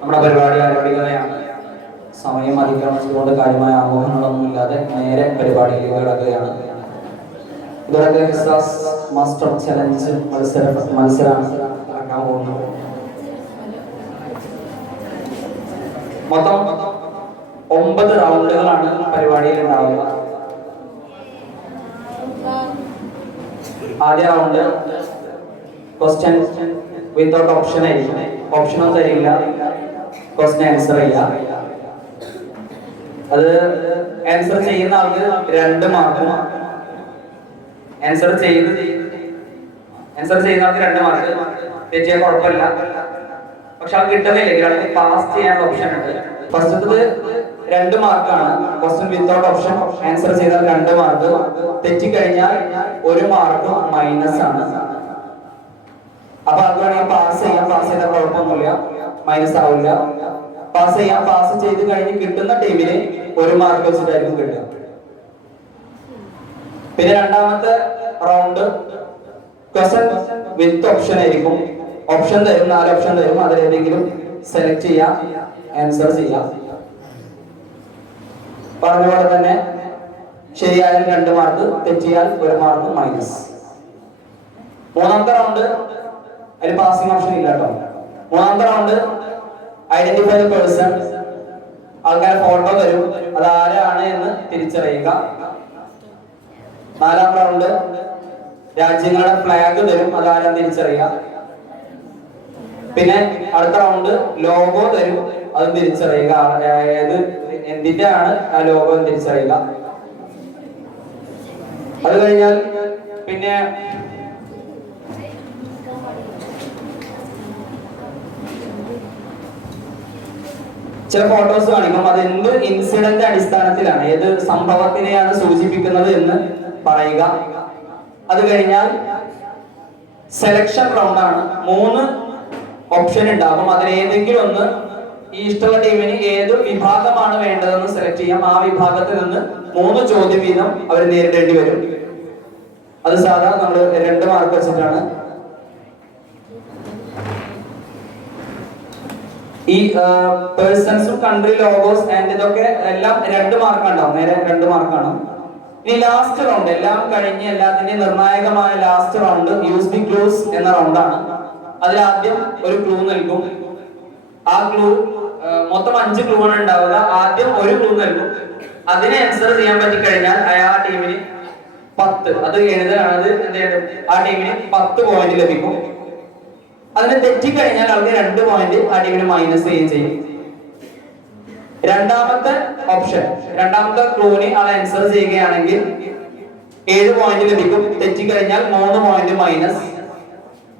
നമ്മുടെ പരിപാടി ആരംഭിക്കുകയാണ്. സമയം അതിക്രമിച്ചുകൊണ്ട് കാര്യമായ ആമോഹങ്ങളൊന്നുമില്ലാതെ നേരെ പരിപാടിയിലേക്ക് കിടക്കുകയാണ്. ഇതോടെ മാസ്റ്റർ ചലഞ്ച് മത്സരമാണ് നടക്കാൻ പോകുന്നത്. മൊത്തം 9 റൗണ്ടുകളാണ് പരിപാടിയിൽ ഉണ്ടാവുക. ആദ്യ റൗണ്ട് ക്വസ്റ്റ്യൻ വിത്തൗട്ട് ഓപ്ഷൻ ആയിരിക്കും. ഓപ്ഷനൊന്നും തരില്ല, ക്വസ്റ്റ്യൻ ആൻസർ ചെയ്യാം. അത് ആൻസർ ചെയ്യുന്ന ആൾക്ക് 2 മാർക്കും, ആൻസർ ചെയ്യുന്ന ആൾക്ക് 2 മാർക്ക്. തെറ്റിയാൽ കുഴപ്പമില്ല, പക്ഷെ അത് കിട്ടുന്നില്ലെങ്കിൽ ആൾക്ക് പാസ് ചെയ്യാൻ ഓപ്ഷൻ ഉണ്ട്. ഫസ്റ്റത്തത് 2 മാർക്കാണ്. ക്വസ്റ്റ്യൻ വിത്തൗട്ട് ഓപ്ഷൻ ആൻസർ ചെയ്താൽ 2 മാർക്ക്, തെറ്റിക്കഴിഞ്ഞാൽ 1 മാർക്ക് മൈനസ് ആണ്. അപ്പൊ അത് വേണമെങ്കിൽ പാസ് ചെയ്യാം. പാസ് ചെയ്താൽ കുഴപ്പമൊന്നുമില്ല, മൈനസ് ആവില്ല. പാസ് ചെയ്യാം. പാസ് ചെയ്ത് കഴിഞ്ഞ് കിട്ടുന്ന ടീമിന് 1 മാർക്ക് വെച്ചിട്ടായിരിക്കും കിട്ടുക. പിന്നെ രണ്ടാമത്തെ റൗണ്ട് ക്വസ്റ്റ്യൻ വിത്ത് ഓപ്ഷൻ ആയിരിക്കും. ഓപ്ഷൻ തരും, 4 ഓപ്ഷൻ തരും. അതിലേതെങ്കിലും സെലക്ട് ചെയ്യാം, ആൻസർ ചെയ്യാം. പറഞ്ഞ പോലെ തന്നെ ശരിയായാൽ 2 മാർക്ക്, തെറ്റിയാൽ 1 മാർക്ക് മൈനസ്. മൂന്നാമത്തെ റൗണ്ട് അതിൽ പാസിംഗ് ഓപ്ഷൻ ഇല്ല കേട്ടോ. മൂന്നാമത്തെ റൗണ്ട് ഐഡന്റിഫൈ ദ പേഴ്സൺ. ആൾക്കാരെ ഫോട്ടോ തരും, അത് ആരാണ് എന്ന് തിരിച്ചറിയുക. 4ാം റൗണ്ട് രാജ്യങ്ങളുടെ ഫ്ലാഗ് തരും, അത് ആരാന്ന് തിരിച്ചറിയുക. പിന്നെ അടുത്ത റൗണ്ട് ലോഗോ തരും, അത് തിരിച്ചറിയുക. ഏത് എന്തിന്റെ ആണ് ആ ലോഗോ എന്ന് തിരിച്ചറിയുക. അത് കഴിഞ്ഞാൽ പിന്നെ ചില ഫോട്ടോസ് കാണിക്കും. അത് എന്ത് ഇൻസിഡന്റ് അടിസ്ഥാനത്തിലാണ്, ഏത് സംഭവത്തിനെയാണ് സൂചിപ്പിക്കുന്നത് എന്ന് പറയുക. അത് കഴിഞ്ഞാൽ സെലക്ഷൻ റൗണ്ട് ആണ്. 3 ഓപ്ഷൻ ഉണ്ടാകും. അതിലേതെങ്കിലും ഒന്ന് ഈ ഇഷ്ടമുള്ള ടീമിന് ഏത് വിഭാഗമാണ് വേണ്ടതെന്ന് സെലക്ട് ചെയ്യാം. ആ വിഭാഗത്തിൽ നിന്ന് 3 ചോദ്യം വീതം അവർ നേരിടേണ്ടി വരും. അത് സാധാരണ നമ്മൾ 2 മാർക്ക് വെച്ചിട്ടാണ്. ഈ പേഴ്സൺസും കൺട്രി ലോഗോസ് ആൻഡ് ഇതൊക്കെ എല്ലാം 2 മാർക്ക് ഉണ്ടാവും. നേരെ 2 മാർക്കാണ്. ഇനി ലാസ്റ്റ് റൗണ്ട് എല്ലാം കഴിഞ്ഞ് എല്ലാത്തിന്റെയും നിർണായകമായ last round use the clues എന്ന റൗണ്ടാണ്. അതിൽ ആദ്യം ഒരു ക്ലൂ നൽകും. ആ ക്ലൂ മൊത്തം 5 ക്ലൂ ആണ് ഉണ്ടാവുക. ആദ്യം ഒരു ക്ലൂ നൽകും. അതിനെ ആൻസർ ചെയ്യാൻ പറ്റിക്കഴിഞ്ഞാൽ ആ ടീമിന് 10, അത് എഴുതാനത് ആ ടീമിന് 10 പോയിന്റ് ലഭിക്കും. അതിന് തെറ്റിക്കഴിഞ്ഞാൽ ആൾക്ക് 2 പോയിന്റ് ആ ടീമിന് മൈനസ് ചെയ്യുകയും ചെയ്യും. രണ്ടാമത്തെ ഓപ്ഷൻ, രണ്ടാമത്തെ ക്ലൂവിന് ആൾ ആൻസർ ചെയ്യുകയാണെങ്കിൽ 7 പോയിന്റ് ലഭിക്കും. തെറ്റിക്കഴിഞ്ഞാൽ 3 പോയിന്റ് മൈനസ്.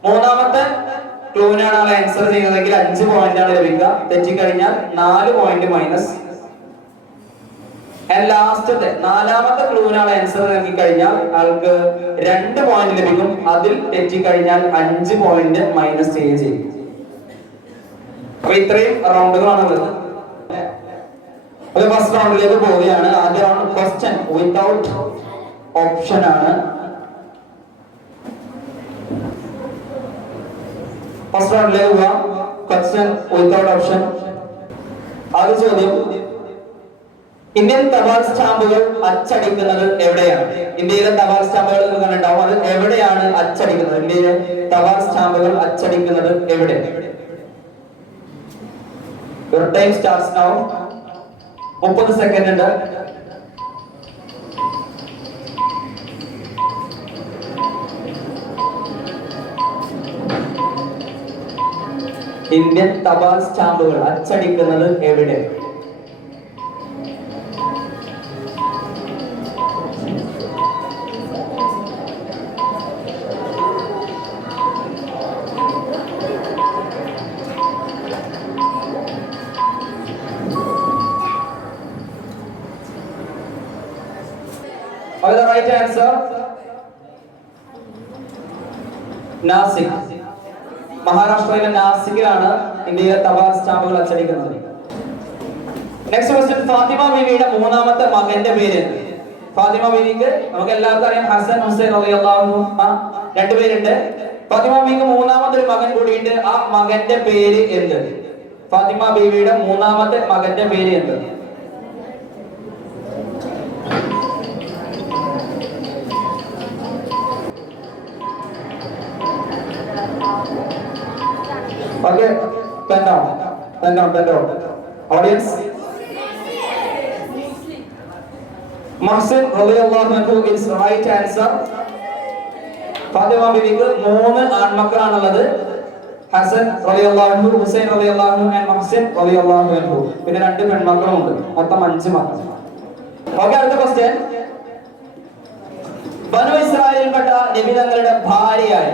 മൂന്നാമത്തെ ക്ലൂവിനാണ് ആൾ ആൻസർ ചെയ്യുന്നതെങ്കിൽ 5 പോയിന്റ് ആണ് ലഭിക്കുക. തെറ്റിക്കഴിഞ്ഞാൽ 4 പോയിന്റ് മൈനസ്. ലാസ്റ്റത്തെ 4ാമത്തെ ക്ലൂവിനാണ് ആൻസർ നൽകി കഴിഞ്ഞാൽ ആൾക്ക് 2 പോയിന്റ് ലഭിക്കും. അതിൽ തെറ്റിക്കഴിഞ്ഞാൽ 5 പോയിന്റ് മൈനസ് ചെയ്യുകയും ചെയ്യും. അപ്പൊ ഇത്രയും റൗണ്ടുകളാണ് ഉള്ളത്. ഫസ്റ്റ് റൗണ്ടിലേക്ക് പോവുകയാണ്. ആദ്യ റൗണ്ട് ക്വസ്റ്റ്യൻ വിത്തൗട്ട് ഓപ്ഷൻ ആണ്. ഫസ്റ്റ് റൗണ്ടിലേക്ക് പോവാം. Question without option. ആദ്യ ചോദ്യം, ഇന്ത്യൻ തപാൽ സ്റ്റാമ്പുകൾ അച്ചടിക്കുന്നത് എവിടെയാണ്? ഇന്ത്യയിലെ തപാൽ സ്റ്റാമ്പുകൾ കണ്ടിട്ടുണ്ടാവും. അത് എവിടെയാണ് അച്ചടിക്കുന്നത്? ഇന്ത്യയിലെ തപാൽ സ്റ്റാമ്പുകൾ അച്ചടിക്കുന്നത് എവിടെ? Your time starts now. 30 second ഉണ്ട്. ഇന്ത്യൻ തപാൽ സ്റ്റാമ്പുകൾ അച്ചടിക്കുന്നത് എവിടെ? The right answer, Nashik. മഹാരാഷ്ട്രയിലെ നാസിക്കിലാണ് ഇന്ത്യയിലെ തപാൽ സ്റ്റാമ്പുകൾ അച്ചടിക്കുന്നത്. നെക്സ്റ്റ് ക്വസ്റ്റ്യൻ, ഫാത്തിമ ബീവിയുടെ 3ാമത്തെ മകന്റെ പേര്? ഫാത്തിമ ബീവിക്ക് നമുക്ക് എല്ലാവർക്കും അറിയാം, ഹസൻ ഹുസൈൻ റളിയല്ലാഹു അൻഹു. 2 പേരുണ്ട്. ഫാത്തിമ ബീവിക്ക് മൂന്നാമതൊരു മകൻ കൂടിയുണ്ട്. ആ മകന്റെ പേര് എന്ത്? ഫാത്തിമ ബീവിയുടെ മൂന്നാമത്തെ മകന്റെ പേര് എന്ത്? Okay, pen down. Audience. Muhsin radhiyallahu anhu is right answer. Fathima ബീവിക്ക് 3 ആൺമക്കളാണുള്ളത്. ഹസൻ റളിയല്ലാഹു അൻഹു, ഹുസൈൻ റളിയല്ലാഹു അൻഹു ആൻഡ് മുഹ്സിൻ റളിയല്ലാഹു അൻഹു. പിന്നെ 2 പെൺമക്കളും ഉണ്ട്. മൊത്തം 5 മക്കൾ. ഓക്കേ, അടുത്ത ക്വസ്റ്റ്യൻ. ബനു ഇസ്രായേലിൽപ്പെട്ട നബി തങ്ങളുടെ ഭാര്യയായ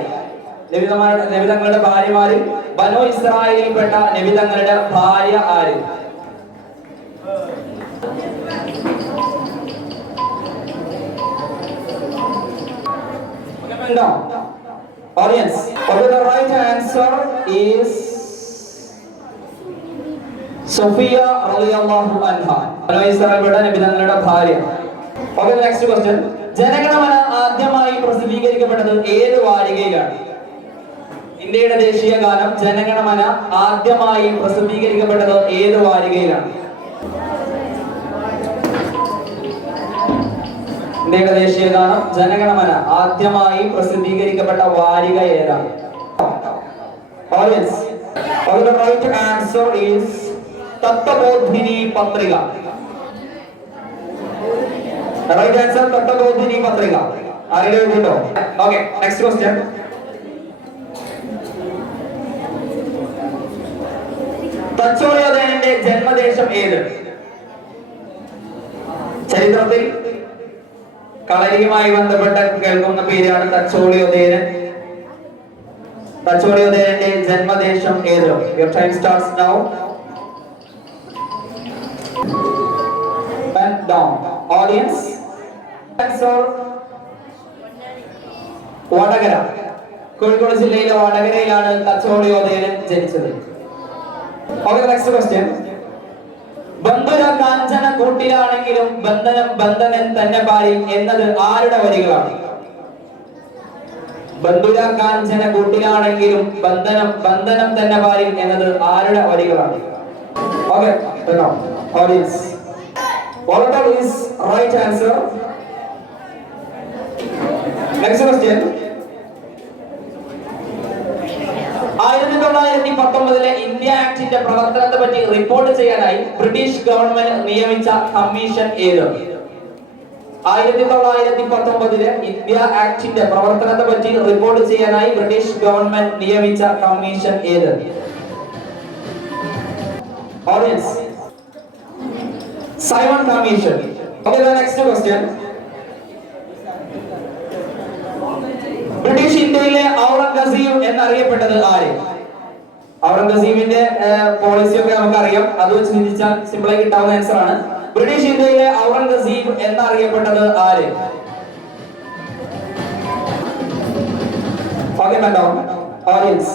നബി തങ്ങളുടെ ഭാര്യമാരിൽ ബനു ഇസ്രായേലിൽപ്പെട്ട നബി തങ്ങളുടെ ഭാര്യ ആര്? No. Audience. Okay, the right answer is Sophia radhiyallahu anha. ബനു ഇസ്രായേലിൽപ്പെട്ട നബി തങ്ങളുടെ ഭാര്യ. Okay, next question. ജനഗണമന ആദ്യമായി പ്രസിദ്ധീകരിക്കപ്പെട്ടത് ഏത് വാരികയിലാണ്? ഇന്ത്യയുടെ ദേശീയ ഗാനം ജനഗണമന ആദ്യമായി പ്രസിദ്ധീകരിക്കപ്പെട്ടത് ഏത് വാരികയിലാണ്? ഇന്ത്യയുടെ ദേശീയ ഗാനം ജനഗണമന ആദ്യമായി പ്രസിദ്ധീകരിക്കപ്പെട്ട വാരിക ഏതാണ്? Audience. The right answer is Tattvabodhini പത്രിക. The right answer തത്വബോധിനി പത്രിക. ആരെങ്കിലും എഴുതിട്ടോ? Okay, next question. തച്ചോളിയോദയന്റെ ജന്മദേശം ഏത്? ചരിത്രത്തിൽ കളരിയുമായി ബന്ധപ്പെട്ട് കേൾക്കുന്ന പേരാണ് തച്ചോളിയോദയൻ. തച്ചോളിയോദയന്റെ ജന്മദേശം ഏത്? Your time starts now. Pen down. Audience. Answer Vadakara. Kozhikode ജില്ലയിലെ വടകരയിലാണ് തച്ചോളിയോദയൻ ജനിച്ചത്. Okay, next question. ബന്ധുര കാഞ്ചന കൂട്ടിലാണെങ്കിലും ബന്ധനം ബന്ധനൻ തന്നെ പായും എന്നത് ആരുടെ വരികളാണ്? ബന്ധുര കാഞ്ചന കൂട്ടിലാണെങ്കിലും ബന്ധനം ബന്ധനം തന്നെ പായും എന്നത് ആരുടെ വരികളാണ്? Okay, now audience. What is right answer? Next question. 1919 India ആക്ടിന്റെ പ്രവർത്തനത്തെ പറ്റി റിപ്പോർട്ട് ചെയ്യാനായി ബ്രിട്ടീഷ് ഗവൺമെന്റ് നിയമിച്ച കമ്മീഷൻ ഏത്? 1919 ഇന്ത്യ ആക്ടിന്റെ പ്രവർത്തനത്തെ പറ്റി റിപ്പോർട്ട് ചെയ്യാനായി ബ്രിട്ടീഷ് ഗവൺമെന്റ് നിയമിച്ച കമ്മീഷൻ ഏത്? Audience. Simon Commission. Okay, the next question. British ഇന്ത്യയിലെ ഔറംഗസീബ് എന്നറിയപ്പെട്ടത് ആര്? ഔറംഗസീബിന്റെ പോളിസി ഒക്കെ നമുക്കറിയാം. അത് വെച്ച് ചിന്തിച്ചാൽ സിമ്പിൾ ആയി കിട്ടാവുന്ന ആൻസർ ആണ്. ബ്രിട്ടീഷ് ഇന്ത്യയിലെ ഔറംഗസീബ് എന്നറിയപ്പെട്ടത് ആര്? Okay, madam. Audience.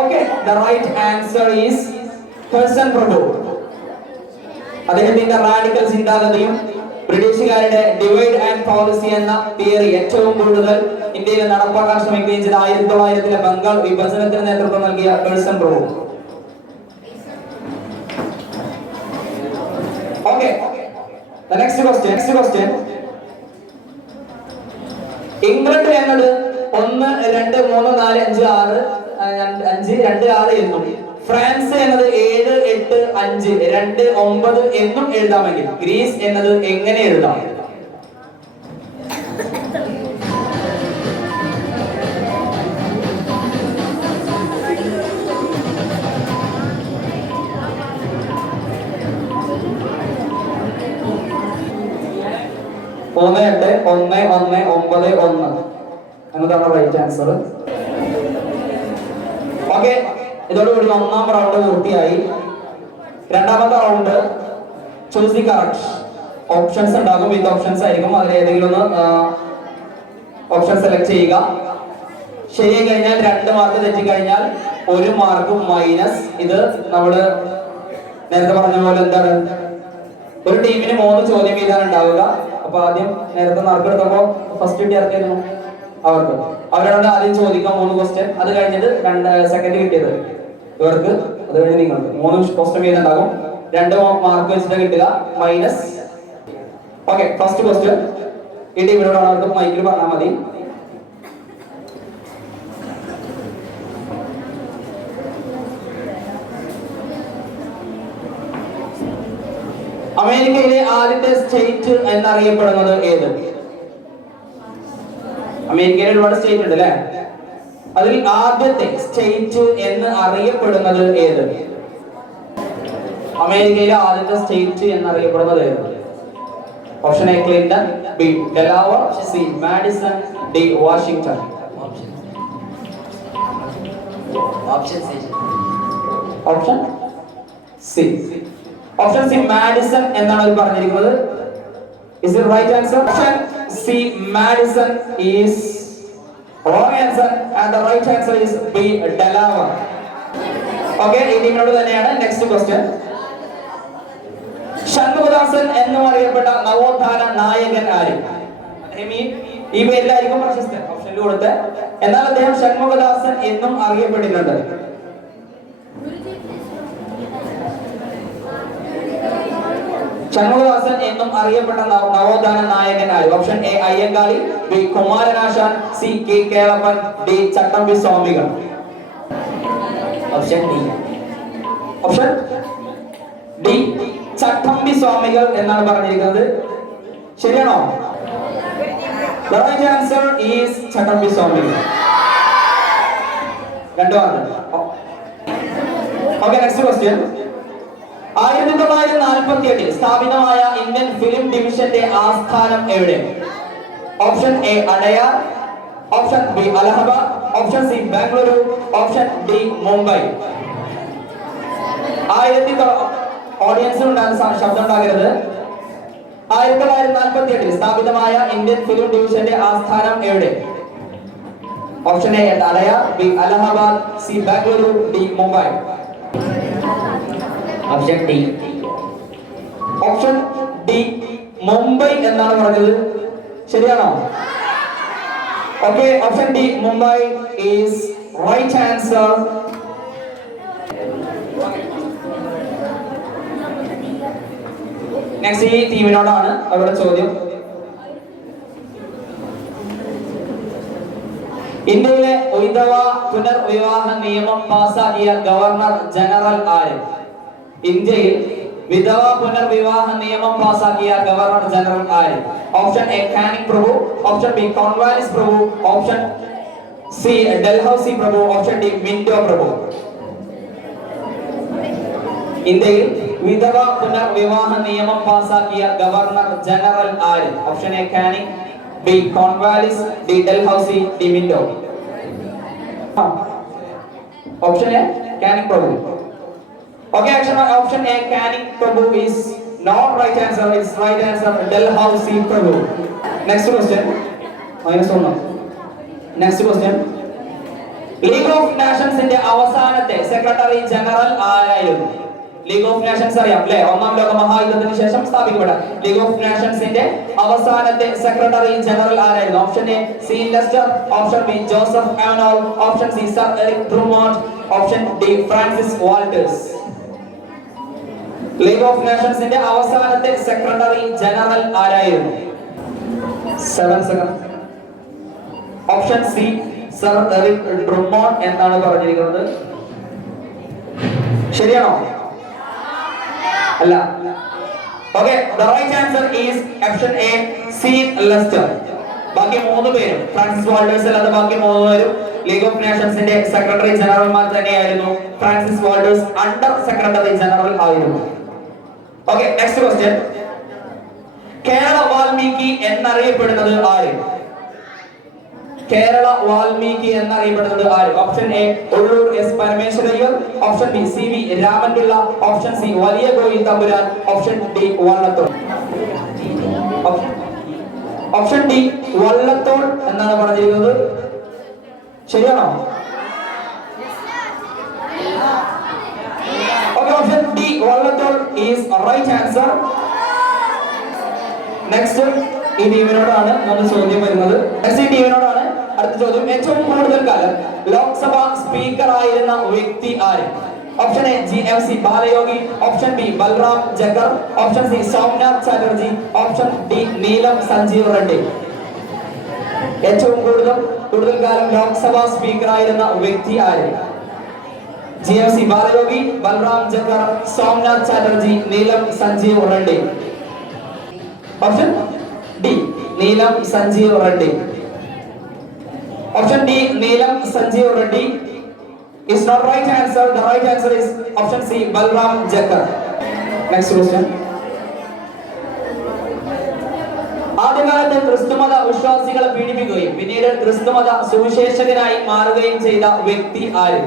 Okay, the right answer is Curzon Prabhu. അദ്ദേഹത്തിന്റെ റാഡിക്കൽ ചിന്താഗതിയും ബ്രിട്ടീഷുകാരുടെ ഡിവൈഡ് ആൻഡ് പോളിസി എന്ന തിയറി ഏറ്റവും കൂടുതൽ ഇന്ത്യയിൽ നടപ്പാക്കാൻ ശ്രമിക്കുകയും ചെയ്ത 1900 ബംഗാൾ വിഭജനത്തിന് നേതൃത്വം നൽകിയ Curzon Prabhu. Okay, the next question. England എന്നത് 1 2 3 4 5 6 5 2 6 എന്നും ഫ്രാൻസ് എന്നത് 7 8 5 2 9 എന്നും എഴുതാമെങ്കിൽ ഗ്രീസ് എന്നത് എങ്ങനെ എഴുതാം? ഒന്ന് 8 1 1 9 1 എന്നതാണ് റൈറ്റ് ആൻസർ. ഓക്കെ, ഇതോടുകൂടി ഒന്നാം റൗണ്ട് പൂർത്തിയായി. രണ്ടാമത്തെ round choose the correct. Options ഉണ്ടാകും, വിത്ത് ഓപ്ഷൻസ് ആയിരിക്കും. അതിൽ ഏതെങ്കിലും ഒന്ന് ഓപ്ഷൻ സെലക്ട് ചെയ്യുക. ശരിയായി കഴിഞ്ഞാൽ 2 മാർക്ക്, തെറ്റിക്കഴിഞ്ഞാൽ 1 മാർക്ക് മൈനസ്. ഇത് നമ്മള് നേരത്തെ പറഞ്ഞ പോലെ എന്താണ്, ഒരു ടീമിന് 3 ചോദ്യം വീതമാണ് ഉണ്ടാവുക. അപ്പൊ ആദ്യം നേരത്തെ മാർക്ക് എടുത്തപ്പോ ഫസ്റ്റ് കിട്ടിയ ആർക്കായിരുന്നു? അവർക്ക് അവരോട് ആദ്യം ചോദിക്കാം 3 ക്വസ്റ്റ്യൻ. അത് കഴിഞ്ഞിട്ട് 2 സെക്കൻഡ് കിട്ടിയത് ഇവർക്ക്, അത് കഴിഞ്ഞ് നിങ്ങൾക്ക് 3 ക്വസ്റ്റ്യൻ വീതമുണ്ടാകും. 2 മാർക്ക് വെച്ചിട്ട് കിട്ടുക മൈനസ്. ഓക്കെ, ഫസ്റ്റ് ക്വസ്റ്റ്യൻ ഈ ടീമിനോടാണ്, അവർക്ക് മൈക്കിൽ പറഞ്ഞാൽ മതി. അമേരിക്കയിലെ ആദ്യത്തെ സ്റ്റേറ്റ് എന്നറിയപ്പെടുന്നത് ഏത്? അമേരിക്കയിൽ ഒരുപാട് സ്റ്റേറ്റ് ഉണ്ട് അല്ലെ, അതിൽ ആദ്യത്തെ സ്റ്റേറ്റ് എന്ന് അറിയപ്പെടുന്നത് ഏത്? അമേരിക്കയിലെ ആദ്യത്തെ സ്റ്റേറ്റ് എന്നറിയപ്പെടുന്നത് ഏത്? Option A Clinton, B Delaware, C Madison, D Washington. Option C. Option C Madison എന്നാണ് അവർ പറഞ്ഞിരിക്കുന്നത്. Is it right answer? Option C Madison is wrong answer and the right answer is B Delaware. Okay, ഈ ടീമിനോട് തന്നെയാണ്. Next question. Shanmukhadasan എന്നും അറിയപ്പെട്ട നവോത്ഥാന നായകൻ ആര്? ഈ പേരിലായിരിക്കും പ്രശസ്തൻ ഓപ്ഷനിൽ കൊടുത്ത്. എന്നാൽ അദ്ദേഹം ഷൺമുഖദാസൻ എന്നും അറിയപ്പെട്ടിട്ടുണ്ട്. ഷൺമുഖദാസൻ എന്നും അറിയപ്പെട്ട നവോത്ഥാന നായകൻ ആര്? Option A Ayyankali, B Kumaranasan, C K Kelappan, D Chattampi Swamikal. Option D. Option D Chattampi Swamikal എന്നാണ് പറഞ്ഞിരിക്കുന്നത്. ശരിയാണോ? The right answer is ചട്ടമ്പി സ്വാമികൾ. രണ്ടുമാണ്. Okay, next question. 1948 സ്ഥാപിതമായ ഇന്ത്യൻ ഫിലിം ഡിവിഷന്റെ ആസ്ഥാനം എവിടെ? Option A Adyar, option B Allahabad, option C Bengaluru, option D Mumbai. ഓഡിയൻസിൽ ഉണ്ടാകുന്ന ശബ്ദം ഉണ്ടാകരുത്. 1948 സ്ഥാപിതമായ ഇന്ത്യൻ ഫിലിം ഡിവിഷന്റെ ആസ്ഥാനം എവിടെ? Option A Adyar, B Allahabad, C Bengaluru, D Mumbai. Option D. Option D Mumbai എന്നാണ് പറഞ്ഞത്. ശരിയാണോ? Okay, option D Mumbai is right answer. Next ഈ ടീമിനോടാണ് അവരുടെ ചോദ്യം. ഇന്ത്യയിലെ വിധവ പുനർവിവാഹ നിയമം പാസാക്കിയ ഗവർണർ ജനറൽ ആര്? ഇന്ത്യയിൽ വിധവ പുനർവിവാഹ നിയമം പാസാക്കിയ ഗവർണർ ജനറൽ ആര്? ഓപ്ഷൻ എ കാനിംഗ് പ്രഭു, ഓപ്ഷൻ ബി കോൺവാലിസ് പ്രഭു, ഓപ്ഷൻ സി ഡൽഹൌസി പ്രഭു, ഓപ്ഷൻ ഡി മിന്റോ പ്രഭു. ഇന്ത്യയിൽ വിധവ പുനർവിവാഹ നിയമം പാസാക്കിയ ഗവർണർ ജനറൽ ആര്? Option A Canning, B Cornwallis, D Dalhousie, D Minto. Option A Canning പ്രഭു. Okay, option A Canning Prabhu is not right answer. It's right answer Dalhousie Prabhu. Next question. -1. Next question. League of Nations ന്റെ അവസാനത്തെ secretary general ആരായിരുന്നു? League of nations അറിയാം അല്ലേ? ഒന്നാം ലോക മഹായുദ്ധത്തിന് ശേഷം സ്ഥാപിക്കപ്പെട്ട ലീഗ് ഓഫ് നാഷൻസിന്റെ അവസാനത്തെ സെക്രട്ടറി ജനറൽ ആരായിരുന്നു? Option A C Lester, option B Joseph Avenol, option C sir Eric Drummond, option D Francis Walters. League of നാഷൻസിന്റെ അവസാനത്തെ സെക്രട്ടറി ജനറൽ ആരായിരുന്നു? 7 second. Option C sir Eric Drummond എന്നാണ് പറഞ്ഞിരിക്കുന്നത്. ശരിയാണോ? അല്ല. Okay, the right answer is option A C Lester. ബാക്കി 3 പേരും Francis Walters അല്ലാതെ ബാക്കി 3 പേരും ലീഗ് ഓഫ് നാഷൻസിന്റെ സെക്രട്ടറി ജനറൽമാർ തന്നെയായിരുന്നു. Francis Walters under secretary general ആയിരുന്നു. Okay, next question. Kerala Valmiki എന്നറിയപ്പെടുന്നത് ആര്? കേരള വാൽമീകി എന്നറിയപ്പെടുന്നത് ആര്? Option A Ulloor S Parameswara Iyer, option B C V Raman Pillai, option C Valiya Koil Thampuran, option D Vallathol. Option D Vallathol എന്നാണ് പറഞ്ഞിരിക്കുന്നത്. ശരിയാണോ? Okay, option D Vallathol is right answer. Next ഈ ടീമിനോടാണ് നമ്മുടെ ചോദ്യം വരുന്നത്. നെക്സ്റ്റ് ഈ ടീമിനോടാണ് അടുത്ത ചോദ്യം, ഏറ്റവും കൂടുതൽ കാലം ലോക്സഭാ സ്പീക്കർ ആയിരുന്ന വ്യക്തി ആര്? Option A GMC Balayogi, option B Balram Jakhar, option C Somnath Chatterjee, option D Neelam Sanjiva Reddy. ഏറ്റവും കൂടുതൽ കാലം ലോക്സഭാ സ്പീക്കർ ആയിരുന്ന വ്യക്തി ആര്? GMC Balayogi, Balram Jakhar, Somnath Chatterjee, Neelam Sanjiva Reddy. Option D Neelam Sanjiva Reddy. Option D Neelam Sanjiva Reddy is not right answer. The right answer is option C Balram Jakkar. Next question. ആദ്യകാലത്ത് ക്രിസ്തുമത വിശ്വാസികളെ പീഡിപ്പിക്കുകയും പിന്നീട് ക്രിസ്തുമത സുവിശേഷകനായി മാറുകയും ചെയ്ത വ്യക്തി ആര്?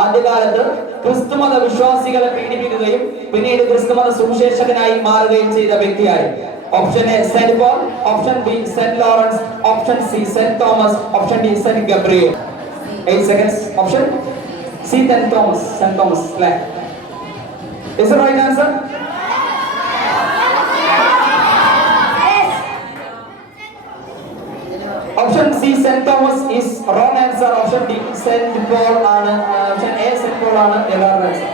ആദ്യകാലത്ത് ക്രിസ്തുമത വിശ്വാസികളെ പീഡിപ്പിക്കുകയും പിന്നീട് ക്രിസ്തുമത സുവിശേഷകനായി മാറുകയും ചെയ്ത വ്യക്തി ആര്? Option A saint Paul, option B saint Lawrence, option C saint Thomas, option D saint Gabriel. 8 seconds. Option C Saint Thomas. Saint Thomas. Is the right answer? Yes. Option C Saint Thomas is wrong answer. Option D Saint Paul ആണ്. Option A Saint Paul ആണ് യഥാർത്ഥ answer.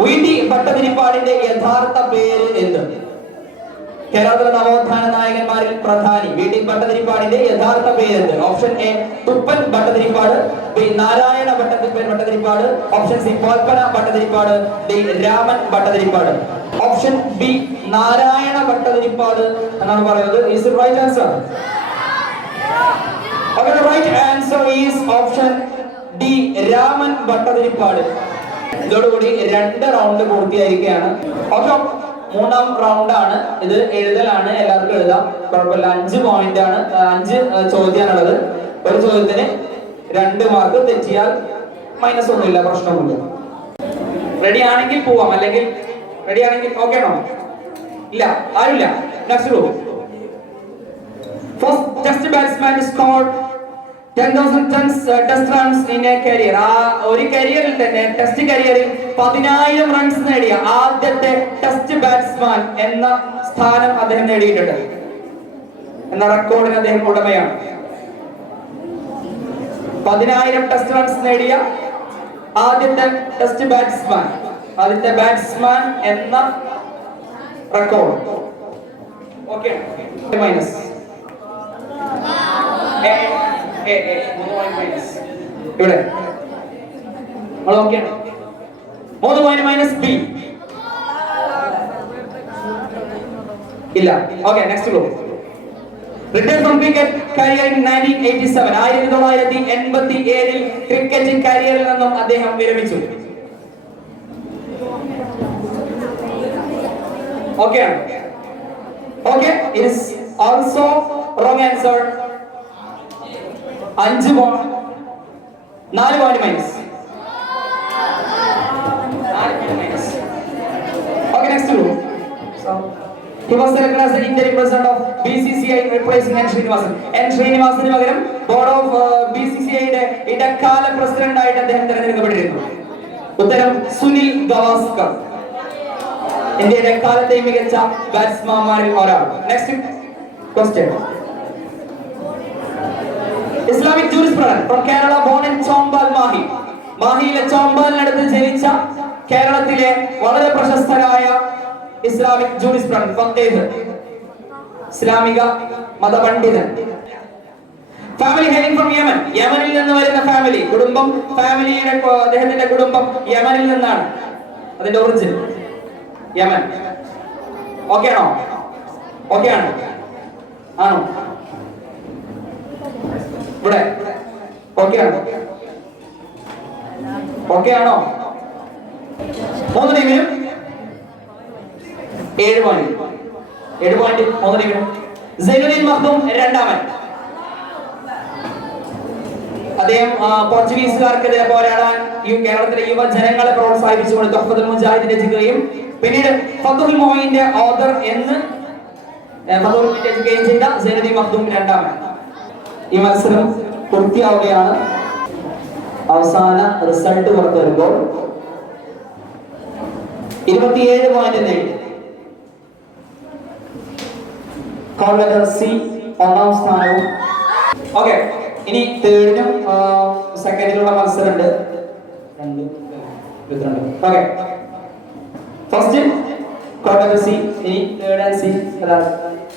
വീട്ടി ഭട്ടതിരിപ്പാടിന്റെ യഥാർത്ഥ പേര് എന്ത്? കേരളത്തിലെ നവോത്ഥാന നായകന്മാരിൽ പ്രധാനി വീട്ടി ഭട്ടതിരിപ്പാടിന്റെ യഥാർത്ഥ പേര്? Option A Thuppan Bhattathiripad, B Narayana Bhattathiripad, option C Polpana Bhattathiripad, D Raman Bhattathiripad. Option B Narayana Bhattathiripad എന്നാണ് പറയുന്നത്. Is the right answer? Okay, the right answer is option D Raman Bhattathiripad. ഇതോടുകൂടി 2 റൗണ്ട് പൂർത്തിയായിരിക്കുകയാണ്. ഓക്കെ, മൂന്നാം റൗണ്ട് ആണ് ഇത്. എഴുതലാണ്, എല്ലാവർക്കും എഴുതാം, കുഴപ്പമില്ല. 5 പോയിന്റ് ആണ്, 5 ചോദ്യമാണുള്ളത്. ഒരു ചോദ്യത്തിന് 2 മാർക്ക്, തെറ്റിയാൽ മൈനസ് ഒന്നുമില്ല, പ്രശ്നമൊന്നുമില്ല. റെഡി ആണെങ്കിൽ പോവാം, അല്ലെങ്കിൽ റെഡി ആണെങ്കിൽ ഓക്കെ ആണോ? ഇല്ല, ആരുമില്ല. Next room. First test batsman scored 10,000 test runs in A career. ആ ഒരു കരിയറിൽ തന്നെ, ടെസ്റ്റ് കരിയറിൽ 10,000 റൺസ് നേടിയ ആദ്യത്തെ ടെസ്റ്റ് ബാറ്റ്സ്മാൻ എന്ന സ്ഥാനം അദ്ദേഹം നേടിയിട്ടുണ്ട്, എന്ന റെക്കോർഡിന് അദ്ദേഹം ഉടമയാണ്. 10,000 ടെസ്റ്റ് റൺസ് നേടിയ ആദ്യത്തെ ടെസ്റ്റ് ബാറ്റ്സ്മാൻ, ആദ്യത്തെ ബാറ്റ്സ്മാൻ എന്ന റെക്കോർഡ്. ഓക്കെ, മൈനസ് ഇവിടെ 3 പോയിന്റ് മൈനസ് ബി ഇല്ല. Okay, next group. Retired from cricket career in 1987. 1987 cricket കരിയറിൽ നിന്നും അദ്ദേഹം വിരമിച്ചു. Okay, okay, it is also wrong answer. 4 point minus. Okay, next rule. So he was selected as the interim president of BCCI replacing N Srinivasan. N Srinivasan പകരം board of BCCI യുടെ ഇടക്കാല president ആയിട്ട് അദ്ദേഹം തിരഞ്ഞെടുക്കപ്പെട്ടിരുന്നു. ഉത്തരം സുനിൽ ഗവാസ്കർ, ഇന്ത്യയുടെ കാലത്തെ മികച്ച ബാറ്റ്സ്മാൻമാരിൽ ഒരാൾ. Next question. Islamic jurisprudence from Kerala, born in Chombal, Mahi. മാഹിയിലെ ചോമ്പാലിനടുത്ത് ജനിച്ച കേരളത്തിലെ വളരെ പ്രശസ്തരായ ഇസ്ലാമിക് ജൂറിസ്പ്രുഡൻസ് ഫഖീഹ്, ഇസ്ലാമിക മതപണ്ഡിതൻ. Family hailing from Yemen. യമനിൽ നിന്ന് വരുന്ന ഫാമിലി, കുടുംബം, ഫാമിലിയുടെ അദ്ദേഹത്തിന്റെ കുടുംബം യമനിൽ നിന്നാണ്. അതിന്റെ ഒറിജിൻ യമൻ. ഓക്കെ ആണോ? ഓക്കെ ആണ്? ആണോ? ഇവിടെ ഓക്കെ ആണോ? ഓക്കെ ആണോ? 3 ടീമിനും 7 പോയിന്റ്. 7 പോയിന്റ് 3 ടീമിനും. സൈനുദ്ദീൻ മഖ്ദൂം രണ്ടാമൻ. അദ്ദേഹം പോർച്ചുഗീസുകാർക്കെതിരെ പോരാടാൻ കേരളത്തിലെ യുവജനങ്ങളെ പ്രോത്സാഹിപ്പിച്ചുകൊണ്ട് തുഹ്ഫത്തുൽ മുജാഹിദ് രചിക്കുകയും പിന്നീട് ഫതുഹുൽ മുഈന്റെ ഓദർ എന്ന് രചിക്കുകയും ചെയ്ത സൈനുദ്ദീൻ മഖ്ദൂം രണ്ടാമൻ. ഈ മത്സരം പൂർത്തിയാവുകയാണ്. അവസാന റിസൾട്ട് പുറത്തു വരുമ്പോൾ 27 പോയിന്റ് നേടി കോൾ ലെറ്റർ സി ഒന്നാം സ്ഥാനവും ഓക്കെ, ഇനി തേർഡിനും സെക്കൻഡിനുള്ള മത്സരമുണ്ട്. ഓക്കെ, ഫസ്റ്റ് ക്വാർട്ടർ സി, ഇനി തേർഡ് ആൻഡ് സി. അതാണ്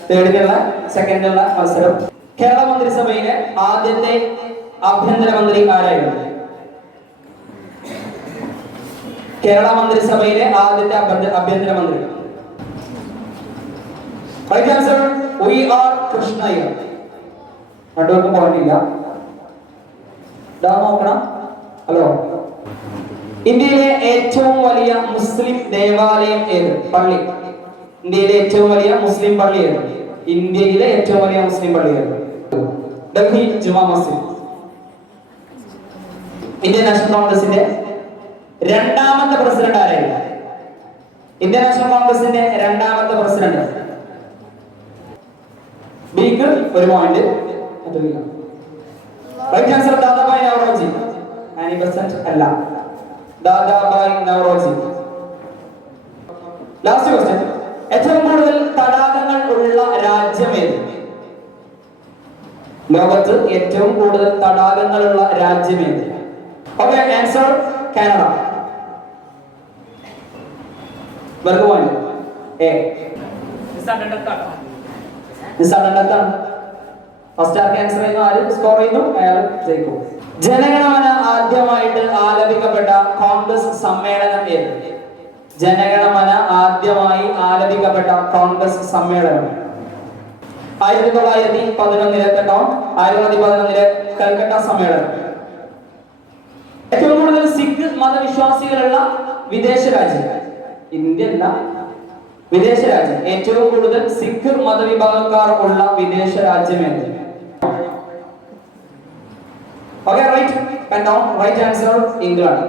തേർഡിനുള്ള സെക്കൻഡിനുള്ള മത്സരം. കേരള മന്ത്രിസഭയിലെ ആദ്യത്തെ ആഭ്യന്തരമന്ത്രി ആരായിരുന്നു? കേരള മന്ത്രിസഭയിലെ ആദ്യത്തെ ആഭ്യന്തരമന്ത്രി. Right answer V R Krishna Iyer. രണ്ടുപേർക്കും പോയിന്റ് ഇല്ല. നോക്കണം. ഹലോ, ഇന്ത്യയിലെ ഏറ്റവും വലിയ മുസ്ലിം ദേവാലയം ഏത്? പള്ളി. ഇന്ത്യയിലെ ഏറ്റവും വലിയ മുസ്ലിം പള്ളി ഏത്? ഇന്ത്യയിലെ ഏറ്റവും വലിയ മുസ്ലിം പള്ളി ഏത്? ഡൽഹി ജുമാ മസ്ജിദ്. ഇന്ത്യൻ നാഷണൽ കോൺഗ്രസിന്റെ രണ്ടാമത്തെ പ്രസിഡന്റ് ആരായിരുന്നു? ഇന്ത്യൻ നാഷണൽ കോൺഗ്രസിന്റെ രണ്ടാമത്തെ പ്രസിഡന്റ്. ബിക്ക് ഒരു point. Right answer Dadabhai Naoroji. 90% അല്ല, ദാദാഭായ് നവറോജി. Last question. ഏറ്റവും കൂടുതൽ തടാകങ്ങൾ ഉള്ള രാജ്യം ഏത്? ലോകത്ത് ഏറ്റവും കൂടുതൽ തടാകങ്ങളുള്ള രാജ്യം ഏത്? Okay, answer Canada. വെറുതെ പോയിന്റ്. ഫസ്റ്റ് ആർക്ക് ആൻസർ ചെയ്യുന്നു, ആര് സ്കോർ ചെയ്യുന്നു അയാൾ ജയിക്കും. ജനഗണമന ആദ്യമായിട്ട് ആലപിക്കപ്പെട്ട കോൺഗ്രസ് സമ്മേളനം ഏത്? ജനഗണമന ആദ്യമായി ആലപിക്കപ്പെട്ട കോൺഗ്രസ് സമ്മേളനം 1911 കേട്ടോ. 1911 കൽക്കട്ട സമ്മേളനം. ഏറ്റവും കൂടുതൽ സിഖ് മതവിശ്വാസികളുള്ള വിദേശ രാജ്യം? ഇന്ത്യ അല്ല, വിദേശ രാജ്യം. ഏറ്റവും കൂടുതൽ സിഖ് മതവിഭാഗക്കാർ ഉള്ള വിദേശ രാജ്യം ഏത്? Okay, right pen down. Right answer England.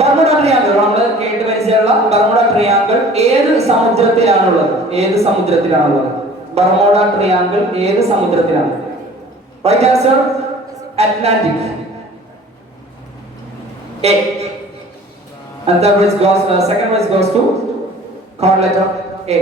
Bermuda triangle, നമ്മൾ കേട്ട് പരിചയമുള്ള ബർമുഡ ട്രയാങ്കിൾ ഏത് സമുദ്രത്തിലാണുള്ളത്? ഏത് സമുദ്രത്തിലാണുള്ളത്? ബർമുഡ ട്രയാങ്കിൾ ഏത് സമുദ്രത്തിലാണ്? Right answer Atlantic. A. And third prize goes, second prize goes to card letter A.